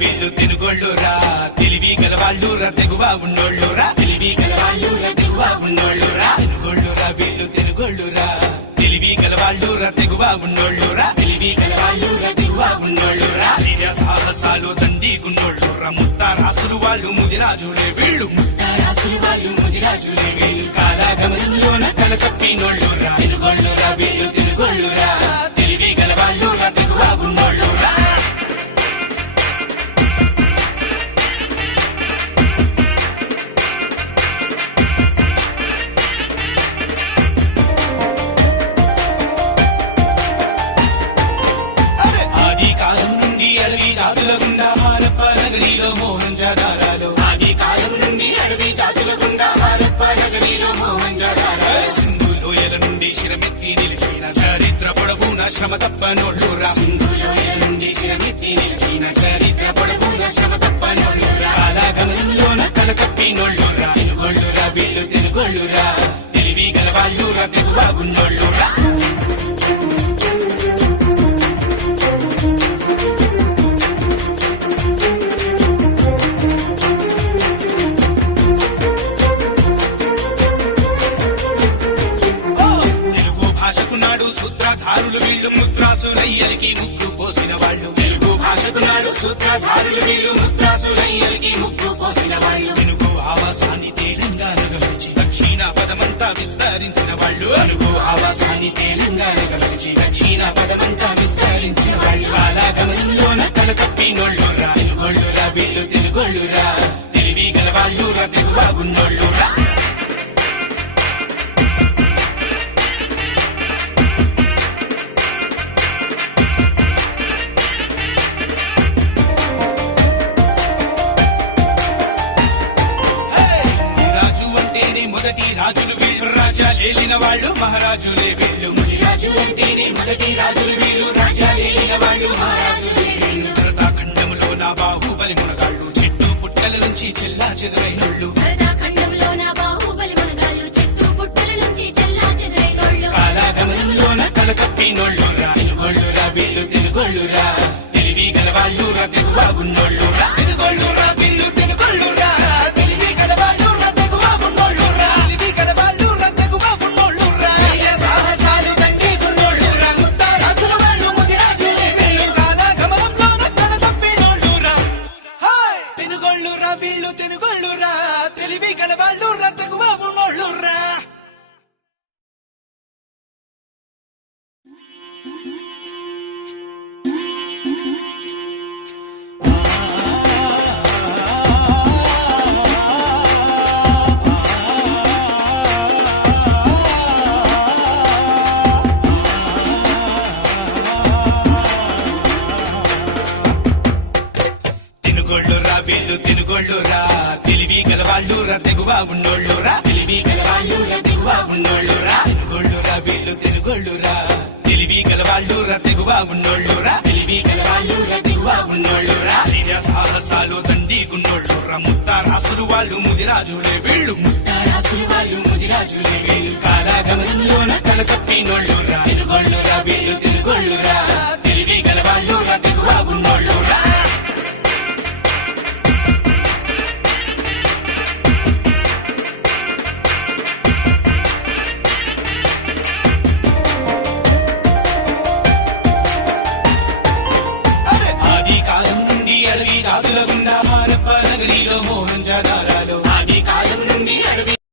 వీళ్ళు తెనుగోళ్ళురా, తెలివి గలవాళ్ళురా, తెగువా ఉన్నోళ్ళురా, తెలివి గలవాళ్ళురా, తెగువా ఉన్నోళ్ళురా, తెనుగోళ్ళురా వీళ్ళు తెనుగోళ్ళురా, తెలివి గలవాళ్ళురా, తెగువా ఉన్నోళ్ళురా, తెలివి గలవాళ్ళురా, తెగువా ఉన్నోళ్ళురా, ధైర్య సాహసాలు దండిగున్నోళ్ళురా, ముత్తారాసులు వాళ్ళు ముదిరాజులే వీళ్ళు, ముత్తారాసులు వాళ్ళు ముదిరాజులే వీళ్ళు, కాలగమనంలోన కల తప్పినోళ్ళురా, తెనుగోళ్ళురా వీళ్ళు తెనుగోళ్ళురా, తెలివి గలవాళ్ళురా, తెగువా ఉన్నోళ్ళురా. అడవి జాతుల గుండా హారప్ప నగరిలో మోహంజదారాలు, ఆది కాలం నుండి అడవి జాతుల గుండా హారప్ప నగరిలో మోహంజదారాలు, సింధు లోయల నుండి శిరమెత్తి నిలిచిన చరిత్ర పొడవున శ్రమ తప్పనోళ్ళురా, సింధు లోయల నుండి శిరమెత్తి నిలిచిన చరిత్ర పొడవున శ్రమ తప్పనోళ్ళురా, కాలగమనంలోన కల తప్పినోళ్ళురా, తెనుగోళ్ళురా వీళ్ళు తెనుగోళ్ళురా, తెలివి గలవాళ్ళురా, తెగువా ఉన్నోళ్ళురా. సూత్రధారులు వీళ్ళు ముద్రాసులయ్యలికి ముగ్గు పోసిన వాళ్ళు, తెలుగు భాషకు నాడు సూత్రధారులు వీళ్ళు ముద్రాసులయ్యలికి ముగ్గు పోసిన వాళ్ళు, తెలుగు ఆవాసాన్ని తెలంగాణగా మలిచి దక్షిణ పదమంతా విస్తరించిన వాళ్ళు, తెలుగు ఆవాసాన్ని తెలంగాణగా మలిచి దక్షిణ పదమంతా విస్తరించిన వాళ్ళు, కాలగమనంలోన కల తప్పినోళ్ళురా, తెనుగోళ్ళురా వీళ్ళు తెనుగోళ్ళురా, తెలివి గలవాళ్ళురా, తెగువా ఉన్నోళ్ళురా. మొదటి రాజులు వీళ్ళు, రాజా ఏలిన వాళ్ళు మహారాజులే వీళ్ళు, ముదిరాజు అంటేనే మొదటి రాజులు వీళ్ళు, రాజా ఏలిన వాళ్ళు మహారాజులే వీళ్ళు, భరతాఖండంలో నా బాహుబలి మునగాళ్ళు, చెట్టు పుట్టల నుంచి చెల్లా చెదురైనోళ్ళు, భరతాఖండంలో నా బాహుబలి మునగాళ్ళు, చెట్టు పుట్టల నుంచి చెల్లా చెదురైనోళ్ళు, కాలగమనంలోన కల తప్పినోళ్ళురా, తెనుగోళ్ళురా వీళ్ళు తెనుగోళ్ళురా, తెలివి గలవాళ్ళురా, తెగువా ఉన్నోళ్ళురా, తెనుగోళ్ళురా వీళ్ళు తెనుగోళ్ళురా, తెలివి గలవాళ్ళురా, తెగువా ఉన్నోళ్ళురా, తెలివి గలవాళ్ళురా, తెగువా ఉన్నోళ్ళురా, సాహసాలు దండిగున్నోళ్ళురా, ముత్తారాసులు వాళ్ళు ముదిరాజులే వీళ్ళు, కాలగమనంలోన కల తప్పినోళ్ళురా, తెనుగోళ్ళురా వీళ్ళు తెనుగోళ్ళురా, తెలివి గలవాళ్ళురా, తెగువా ఉన్నోళ్ళురా. వీళ్ళు తెనుగోళ్ళురా, తెలివి గలవాళ్ళురా, తెగువా ఉన్నోళ్ళురా, తెలివి గలవాళ్ళురా, తెగువా ఉన్నోళ్ళురా, తెనుగోళ్ళురా వీళ్ళు తెనుగోళ్ళురా, తెలివి గలవాళ్ళురా, తెగువా ఉన్నోళ్ళురా, తెలివి గలవాళ్ళురా, తెగువా ఉన్నోళ్ళురా, ధైర్య సాహసాలు దండిగున్నోళ్ళురా, ముత్తారాసులు వాళ్ళు ముదిరాజులే వీళ్ళు, ముత్తారాసులు వాళ్ళు ముదిరాజులే వీళ్ళు, కాలగమనంలోన కల తప్పినోళ్ళు.